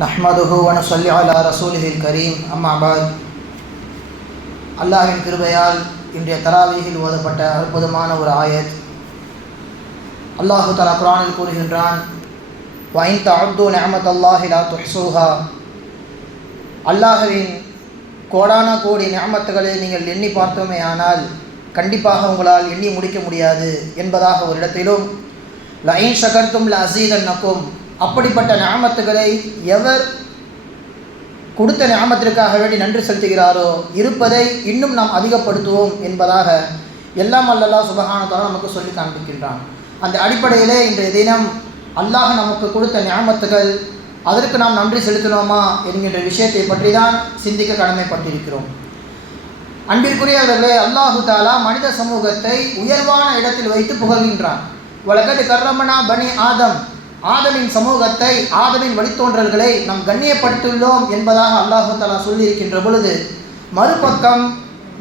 நஹ்மதுஹு வனசொல்லி அலா ரசூலிஹில் கரீம். அம்மாபாத் அல்லாஹின் கிருபையால் இன்றைய தராவீகில் ஓதப்பட்ட அற்புதமான ஒரு ஆயத். அல்லாஹு தலா குரானில் கூறுகின்றான் வைன் தாழ்து நஹமத் அல்லாஹிலா துஹ்சூஹா அல்லாஹுவின் கோடான கோடி நியமத்துகளை நீங்கள் எண்ணி பார்த்தோமே ஆனால் கண்டிப்பாக உங்களால் எண்ணி முடிக்க முடியாது என்பதாக ஒரு இடத்திலும் லைன் சகர்த்தும் ல நக்கும் அப்படிப்பட்ட நியமத்துகளை எவர் கொடுத்த ஞாபகத்திற்காக வேண்டி நன்றி செலுத்துகிறாரோ இருப்பதை இன்னும் நாம் அதிகப்படுத்துவோம் என்பதாக எல்லாம் அல்லல்லா சுபகானத்தால் நமக்கு சொல்லி காண்பிக்கின்றான். அந்த அடிப்படையிலே இன்றைய தினம் அல்லாஹ் நமக்கு கொடுத்த ஞாபகத்துகள் அதற்கு நாம் நன்றி செலுத்தினோமா என்கின்ற விஷயத்தை பற்றி தான் சிந்திக்க கடமைப்பட்டிருக்கிறோம். அன்பிற்குரியவர்களே அல்லாஹு தாலா மனித சமூகத்தை உயர்வான இடத்தில் வைத்து புகழ்கின்றான். உலகத்து கர்ரமனா பனி ஆதம் ஆதமின் சமூகத்தை ஆதமின் வழித்தோன்றல்களை நாம் கண்ணியப்படுத்தியுள்ளோம் என்பதாக அல்லாஹு தலா சொல்லியிருக்கின்ற பொழுது மறுபக்கம்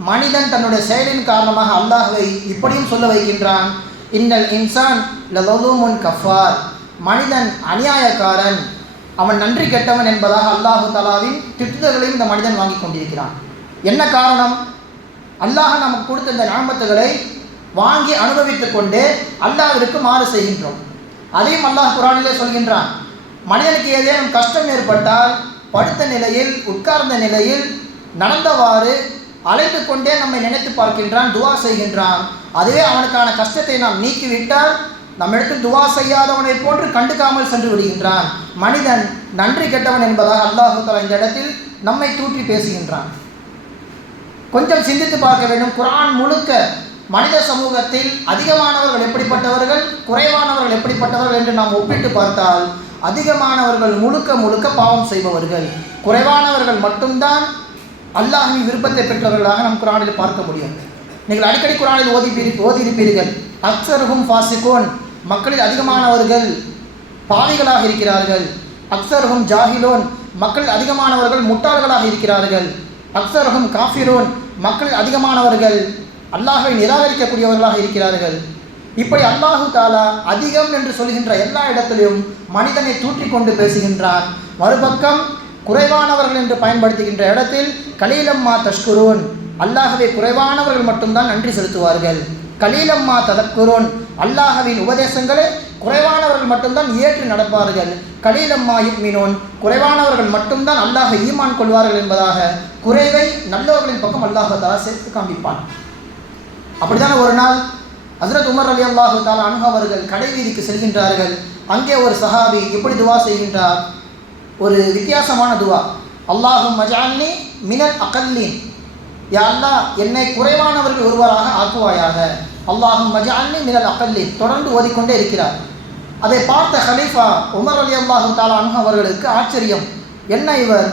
மனிதன் தன்னுடைய செயலின் காரணமாக அல்லாஹுவை இப்படியும் சொல்ல வைக்கின்றான் இன்னல் இன்சான் லலூமுன் கஃபார். மனிதன் அநியாயக்காரன் அவன் நன்றி கெட்டவன் என்பதாக அல்லாஹு தலாவின் திட்டுதல்களையும் இந்த மனிதன் வாங்கி கொண்டிருக்கிறான். என்ன காரணம்? அல்லாஹ் நமக்கு கொடுத்த இந்த ஞாபகத்துகளை வாங்கி அனுபவித்துக் கொண்டு அல்லாவிற்கு மாறு செய்கின்றோம். அதையும் அல்லாஹ் குரானிலே சொல்கின்றான். மனிதனுக்கு ஏதேனும் கஷ்டம் ஏற்பட்டால் படுத்த நிலையில் உட்கார்ந்த நிலையில் நடந்தவாறு அழைத்து கொண்டே நம்மை நினைத்து பார்க்கின்றான் துவா செய்கின்றான். அதுவே அவனுக்கான கஷ்டத்தை நாம் நீக்கிவிட்டால் நம்மிடத்தில் துவா செய்யாதவனை போன்று கண்டுக்காமல் சென்று விடுகின்றான். மனிதன் நன்றி கெட்டவன் என்பதாக அல்லாஹு இந்த இடத்தில் நம்மை தூற்றி பேசுகின்றான். கொஞ்சம் சிந்தித்து பார்க்க வேண்டும். குரான் முழுக்க மனித சமூகத்தில் அதிகமானவர்கள் எப்படிப்பட்டவர்கள் குறைவானவர்கள் எப்படிப்பட்டவர்கள் என்று நாம் ஒப்பிட்டு பார்த்தால் அதிகமானவர்கள் முழுக்க முழுக்க பாவம் செய்பவர்கள். குறைவானவர்கள் மட்டும்தான் அல்லாஹின் விருப்பத்தை பெற்றவர்களாக நம் குரானில் பார்க்க முடியும். நீங்கள் அடிக்கடி குரானில் ஓதி ஓதியிருப்பீர்கள் அக்சருகும் ஃபாசிகோன். மக்களில் அதிகமானவர்கள் பாவிகளாக இருக்கிறார்கள். அக்சருகும் ஜாகிலோன். மக்களில் அதிகமானவர்கள் முட்டாள்களாக இருக்கிறார்கள். அக்சருகும் காஃபிரோன். மக்களில் அதிகமானவர்கள் அல்லாஹை நிராகரிக்கக்கூடியவர்களாக இருக்கிறார்கள். இப்படி அல்லாஹு தாலா அதிகம் என்று சொல்கின்ற எல்லா இடத்திலும் மனிதனை தூற்றி கொண்டு பேசுகின்றார். மறுபக்கம் குறைவானவர்கள் என்று பயன்படுத்துகின்ற இடத்தில் கலீலம்மா தஷ்குரோன் அல்லாஹவை குறைவானவர்கள் மட்டும்தான் நன்றி செலுத்துவார்கள். கலீலம்மா ததக்குரோன் அல்லாஹவின் உபதேசங்களை குறைவானவர்கள் மட்டும்தான் ஏற்று நடப்பார்கள். கலீலம்மா யுக்மினோன் குறைவானவர்கள் மட்டும்தான் அல்லாஹ ஈமான் கொள்வார்கள் என்பதாக குறைவை நல்லவர்களின் பக்கம் அல்லாஹ் தலா சேர்த்து காண்பிப்பான். அப்படித்தானே ஒரு நாள் ஹசரத் உமர் அலி அல்லாஹு தாலா அனுக அவர்கள் கடை வீதிக்கு செல்கின்றார்கள். அங்கே ஒரு சஹாபி எப்படி துவா செய்கின்றார்? ஒரு வித்தியாசமான துவா. அல்லாஹும் மஜான்னி மினல் அகல்லீன். யா அல்லா என்னை குறைவானவர்கள் ஒருவராக ஆக்குவாயாக. அல்லாஹும் மஜான்னி மினல் அகல்லீன். தொடர்ந்து ஓதிக்கொண்டே இருக்கிறார். அதை பார்த்த ஹலீஃபா உமர் அலி அல்லாஹு தாலா அனுக அவர்களுக்கு ஆச்சரியம். என்ன இவர்?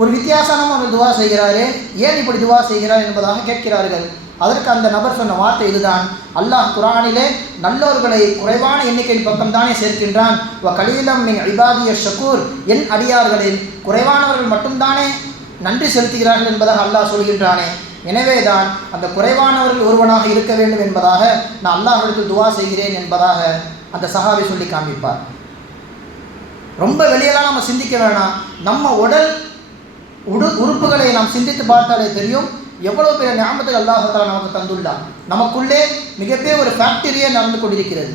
ஒரு வித்தியாசமான ஒரு துவா செய்கிறாரே. ஏன் இப்படி துவா செய்கிறார் என்பதாக கேட்கிறார்கள். அதற்கு அந்த நபர் சொன்ன வார்த்தை இதுதான். அல்லாஹ் குரானிலே நல்லோர்களை குறைவான எண்ணிக்கையின் பக்கம்தானே சேர்க்கின்றான். வ கலீலம் மின் இபாதிய ஷக்கூர் என் அடியார்களில் குறைவானவர்கள் மட்டும்தானே நன்றி செலுத்துகிறார்கள் என்பதாக அல்லாஹ் சொல்கின்றானே. எனவேதான் அந்த குறைவானவர்கள் ஒருவனாக இருக்க வேண்டும் என்பதாக நான் அல்லாஹிடத்தில் துவா செய்கிறேன் என்பதாக அந்த சஹாபி சொல்லி காமிப்பார் ரொம்ப வெளியெல்லாம் நம்ம சிந்திக்க வேணாம். நம்ம உடல் உடு உறுப்புகளை நாம் சிந்தித்து பார்த்தாலே தெரியும். எவ்வளோ பெரிய ஞாபகத்தை அல்லாஹால நமக்கு தந்துள்ளார் நமக்குள்ளே மிகப்பெரிய ஒரு ஃபேக்டரியே நடந்து கொண்டிருக்கிறது.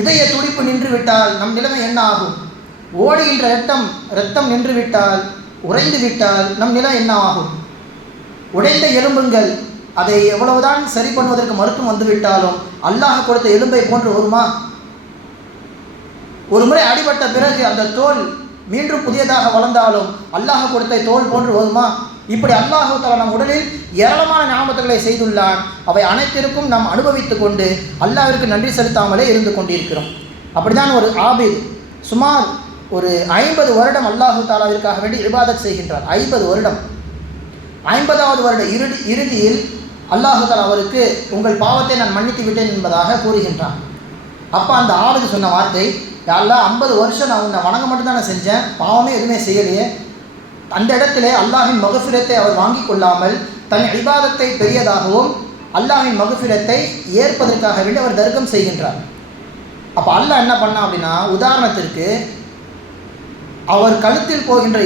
இதய துடிப்பு நின்று விட்டால் நம் நிலைமை என்ன ஆகும்? ஓடுகின்ற ரத்தம் ரத்தம் நின்று விட்டால் உறைந்து விட்டால் நம் நிலை என்ன ஆகும்? உடைந்த எலும்புங்கள் அதை எவ்வளவுதான் சரி பண்ணுவதற்கு மருத்துவம் வந்துவிட்டாலும் அல்லாஹ் கொடுத்த எலும்பை போன்று வருமா ஒரு முறை அடிபட்ட பிறகு அந்த தோல் மீண்டும் புதியதாக வளர்ந்தாலும் அல்லாஹ் கொடுத்த தோல் போன்று வருமா இப்படி அல்லாஹு தலா நம் உடலில் ஏராளமான ஞாபகங்களை செய்துள்ளான். அவை அனைத்திற்கும் நாம் அனுபவித்து கொண்டு அல்லாவிற்கு நன்றி செலுத்தாமலே இருந்து கொண்டிருக்கிறோம். அப்படிதான் ஒரு ஆபித் சுமார் ஒரு ஐம்பது வருடம் அல்லாஹு தாலாவிற்காக வேண்டி இபாதத் செய்கின்றார். ஐம்பது வருடம். ஐம்பதாவது வருட இறுதி இறுதியில் அல்லாஹு தாலா அவருக்கு உங்கள் பாவத்தை நான் மன்னித்து விட்டேன் என்பதாக கூறுகின்றான். அப்போ அந்த ஆளுக்கு சொன்ன வார்த்தை யாரெல்லாம் ஐம்பது வருஷம் நான் உன்னை வணங்க மட்டும்தான் நான் செஞ்சேன் பாவமே எதுவுமே செய்யலையே அந்த இடத்திலே அல்லாஹின் மகசுரத்தை அவர் வாங்கி கொள்ளாமல் தன் விவாதத்தை பெரியதாகவும் அல்லாஹின் மகசுரத்தை ஏற்பதற்காக வேண்டி அவர் தர்க்கம் செய்கின்றார். அப்போ அல்லாஹ் என்ன பண்ணான் அப்படின்னா உதாரணத்திற்கு அவர் கழுத்தில் போகின்ற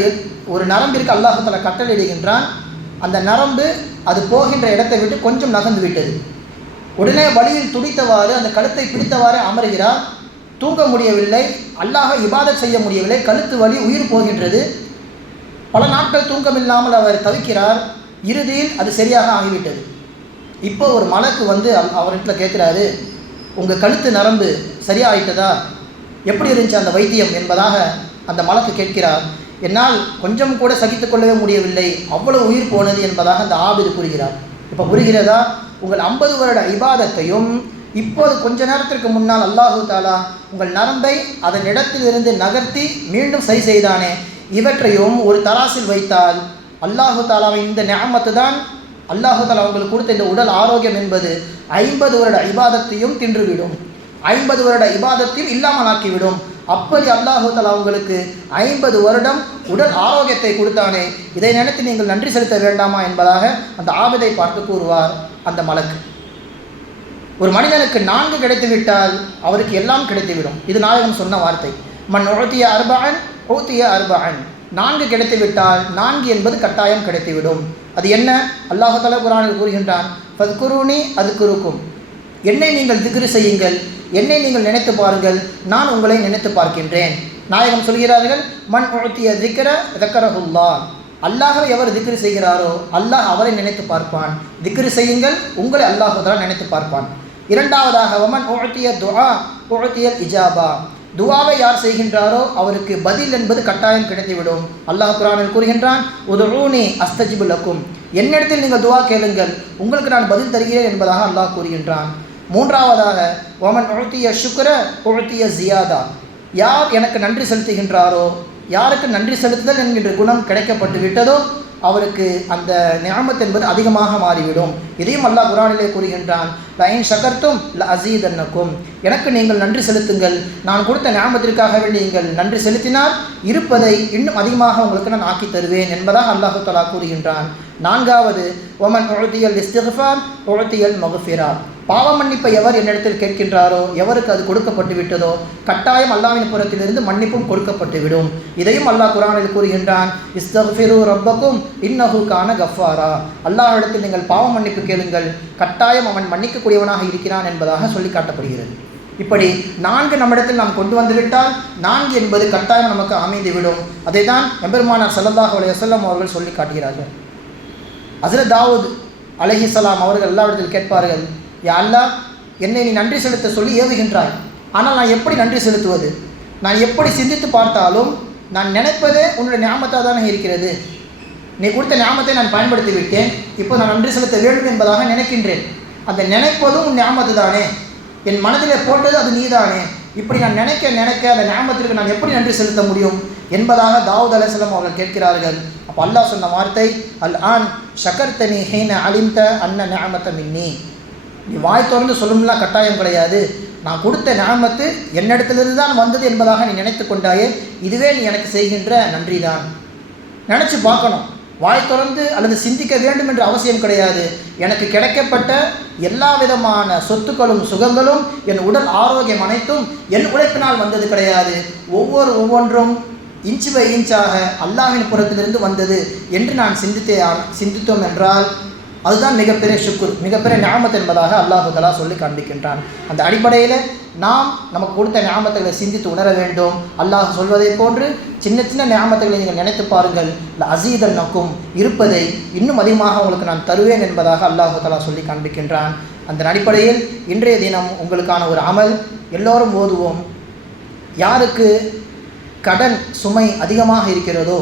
ஒரு நரம்பிற்கு அல்லாஹத்தில் கட்டளையிடுகின்றான். அந்த நரம்பு அது போகின்ற இடத்தை விட்டு கொஞ்சம் நகர்ந்து விட்டது. உடனே வழியில் துடித்தவாறு அந்த கழுத்தை பிடித்தவாறு அமருகிறார். தூங்க முடியவில்லை அல்லாஹ் இபாதத் செய்ய முடியவில்லை கழுத்து வலி உயிர் போகின்றது. பல நாட்கள் தூக்கமில்லாமல் அவர் தவிக்கிறார். இறுதியில் அது சரியாக ஆகிவிட்டது. இப்போ ஒரு மலக்கு வந்து அவர்கிட்ட கேட்குறாரு உங்கள் கழுத்து நரம்பு சரியாயிட்டதா? எப்படி இருந்துச்சு அந்த வைத்தியம்? என்பதாக அந்த மலக்கு கேட்கிறார். என்னால் கொஞ்சம் கூட சகித்துக்கொள்ளவே முடியவில்லை. அவ்வளவு உயிர் போனது என்பதாக அந்த ஆபிது கூறுகிறார். இப்போ புரிகிறதா? உங்கள் ஐம்பது வருட இபாதத்தையும் இப்போது கொஞ்ச நேரத்திற்கு முன்னால் அல்லாஹு தாலா உங்கள் நரம்பை அதன் இடத்திலிருந்து நகர்த்தி மீண்டும் சரி செய்தானே? இவற்றையும் ஒரு தராசில் வைத்தால் அல்லாஹு தாலாவை இந்த ஞாமத்து தான் அல்லாஹு தாலா அவங்களுக்கு கொடுத்த இந்த உடல் ஆரோக்கியம் என்பது ஐம்பது வருட இபாதத்தையும் தின்றுவிடும். ஐம்பது வருட இபாதத்தையும் இல்லாமல் ஆக்கிவிடும் அப்படி அல்லாஹு தாலா உங்களுக்கு ஐம்பது வருடம் உடல் ஆரோக்கியத்தை கொடுத்தானே இதை நினைத்து நீங்கள் நன்றி செலுத்த வேண்டாமா என்பதாக அந்த ஆபத்தை பார்த்து கூறுவார் அந்த மலக்கு. ஒரு மனிதனுக்கு நான்கு கிடைத்துவிட்டால் அவருக்கு எல்லாம் கிடைத்துவிடும். இது நாயகம் சொன்ன வார்த்தை. மண் உழத்திய அர்பான் ஊத்திய அர்பகன் நான்கு கிடைத்துவிட்டால் நான்கு என்பது கட்டாயம் கிடைத்துவிடும். அது என்ன? அல்லாஹால குரானில் கூறுகின்றான் ஃபத்குருனி அது குறுக்கும் என்னை நீங்கள் திகிரு செய்யுங்கள் என்னை நீங்கள் நினைத்து பாருங்கள் நான் உங்களை நினைத்து பார்க்கின்றேன். நாயகம் சொல்கிறார்கள் மண் உழத்திய திக்கர தக்கரஹுல்லா. அல்லாஹவை எவர் திக்ரு செய்கிறாரோ அல்லாஹ் அவரை நினைத்து பார்ப்பான். திக்ரு செய்யுங்கள் உங்களை அல்லாஹுதலா நினைத்து பார்ப்பான். இரண்டாவதாக வமன் உழத்திய துஆ உழத்தியல் இஜாபா. துவாவை யார் செய்கின்றாரோ அவருக்கு பதில் என்பது கட்டாயம் கிடைத்துவிடும். அல்லாஹ் குரானில் கூறுகின்றான் உதுஊனி அஸ்தஜிபு லக்கும். என்னிடத்தில் நீங்கள் துவா கேளுங்கள் உங்களுக்கு நான் பதில் தருகிறேன் என்பதாக அல்லாஹ் கூறுகின்றான். மூன்றாவதாக ஓமன் உழுத்திய சுக்கர உழுத்திய ஜியாதா. யார் எனக்கு நன்றி செலுத்துகின்றாரோ யாருக்கு நன்றி செலுத்துதல் என்கின்ற குணம் கிடைக்கப்பட்டு விட்டதோ அவருக்கு அந்த நியாமத் என்பது அதிகமாக மாறிவிடும். இதையும் அல்லாஹ் குரானிலே கூறுகின்றான் லயன் ஷகர்த்தும் ல அசீதன்னக்கும் எனக்கு நீங்கள் நன்றி செலுத்துங்கள். நான் கொடுத்த ஞாபகத்திற்காக நீங்கள் நன்றி செலுத்தினால் இருப்பதை இன்னும் அதிகமாக உங்களுக்கு நான் ஆக்கி தருவேன் என்பதாக அல்லாஹு தலா கூறுகின்றான். நான்காவது ஒமன் உழத்தியல் இஸ்திஃபான் உழத்தியல் மகுஃபிரா பாவ மன்னிப்பை எவர் என்னிடத்தில் கேட்கின்றாரோ எவருக்கு அது கொடுக்கப்பட்டு விட்டதோ கட்டாயம் அல்லாவின் புறத்திலிருந்து மன்னிப்பும் கொடுக்கப்பட்டு விடும் இதையும் அல்லாஹ் குரானில் கூறுகின்றான் இஸ்தஃபிரு ரப்பக்கும் இன்னஹு கான கஃபாரா அல்லாஹிடத்தில் நீங்கள் பாவ மன்னிப்பு கேளுங்கள். கட்டாயம் அவன் மன்னிக்கக்கூடியவனாக இருக்கிறான் என்பதாக சொல்லி காட்டப்படுகிறது. இப்படி நான்கு நம்மிடத்தில் நாம் கொண்டு வந்துவிட்டால் நான்கு என்பது கட்டாயம் நமக்கு அமைந்துவிடும். அதை தான் எம்பெருமானார் சல்லல்லாஹ் அலைஹி வஸல்லம் அவர்கள் சொல்லி காட்டுகிறார்கள். ஹஸ்ரத் தாவூத் அலஹிசலாம் அவர்கள் எல்லாவிடத்தில் கேட்பார்கள் யா அல்லாஹ் என்னை நீ நன்றி செலுத்த சொல்லி ஏவுகின்றாய். ஆனால் நான் எப்படி நன்றி செலுத்துவது? நான் எப்படி சிந்தித்து பார்த்தாலும் நான் நினைப்பதே உன்னுடைய ஞாபகத்தாக தானே இருக்கிறது. நீ கொடுத்த ஞாபகத்தை நான் பயன்படுத்தி விட்டேன் இப்போ நான் நன்றி செலுத்த வேண்டும் என்பதாக நினைக்கின்றேன். அந்த நினைப்பதும் உன் ஞாபகத்து தானே. என் மனதிலே போட்டது அது நீதானே. இப்படி நான் நினைக்க நினைக்க அந்த ஞாபகத்திற்கு நான் எப்படி நன்றி செலுத்த முடியும் என்பதாக தாவூத் அலைஹிஸ்ஸலாம் அவர்கள் கேட்கிறார்கள். அப்போ அல்லாஹ் சொன்ன வார்த்தை அல் ஆன் ஷக்கர்தனி ஹீன அலிந்த அன்ன ஞாபத்த மின்னி. நீ வாய் திறந்து சொல்லணும்லாம் கட்டாயம் கிடையாது. நான் கொடுத்த ஞாபகத்து என்னிடத்திலிருந்து தான் வந்தது என்பதாக நீ நினைத்து கொண்டாயே இதுவே நீ எனக்கு செய்கின்ற நன்றிதான். நினச்சி பார்க்கணும். வாய் திறந்து அல்லது சிந்திக்க வேண்டும் என்ற அவசியம் கிடையாது. எனக்கு கிடைக்கப்பட்ட எல்லா விதமான சொத்துக்களும் சுகங்களும் என் உடல் ஆரோக்கியம் அனைத்தும் என் உழைப்பினால் வந்தது கிடையாது. ஒவ்வொரு ஒவ்வொன்றும் இன்ச்சு பை இன்ச்சாக அல்லாஹின் புறத்திலிருந்து வந்தது என்று நான் சிந்தித்தே சிந்தித்தோம் என்றால் அதுதான் மிகப்பெரிய சுக்குர் மிகப்பெரிய ஞாபத் என்பதாக அல்லாஹுதலா சொல்லி காண்பிக்கின்றான். அந்த அடிப்படையில் நாம் நமக்கு கொடுத்த ஞாபகத்துகளை சிந்தித்து உணர வேண்டும். அல்லாஹ் சொல்வதைப் போன்று சின்ன சின்ன ஞாபகத்துகளை நீங்கள் நினைத்து பாருங்கள். இல்லை அசீதல் நக்கும் இருப்பதை இன்னும் அதிகமாக உங்களுக்கு நான் தருவேன் என்பதாக அல்லாஹுதலா சொல்லி காண்பிக்கின்றான். அந்த அடிப்படையில் இன்றைய தினம் உங்களுக்கான ஒரு அமல் எல்லோரும் ஓதுவோம். யாருக்கு கடன் சுமை அதிகமாக இருக்கிறதோ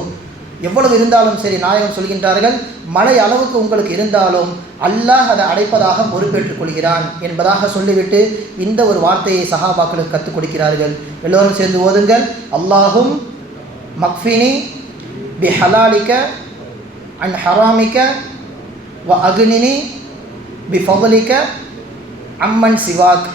எவ்வளவு இருந்தாலும் சரி நாயகம் சொல்கின்றார்கள் மழை அளவுக்கு உங்களுக்கு இருந்தாலும் அல்லாஹ் அதை அடைப்பதாக பொறுப்பேற்றுக் கொள்கிறான் என்பதாக சொல்லிவிட்டு இந்த ஒரு வார்த்தையை சஹாபாக்களுக்கு கற்றுக் கொடுக்கிறார்கள். எல்லோரும் சேர்ந்து ஓதுங்கள். அல்லாஹும் மக்ஃபினி பி ஹலாலிக்க அண்ட் ஹராமிக்க வ அக்னினி பி ஃபவலிக்க அம்மன் சிவாக்.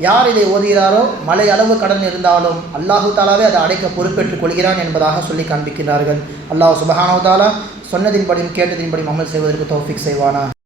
யார் இதை ஓதுகிறாரோ மலை அளவு கடன் இருந்தாலும் அல்லாஹு தாலாவே அதை அடைக்க பொறுப்பேற்றுக் கொள்கிறான் என்பதாக சொல்லி காண்பிக்கிறார்கள் அல்லாஹ் சுபஹானு தாலா சொன்னதின்படியும் கேட்டதின்படியும் அமல் செய்வதற்கு தௌஃபிக் செய்வானா?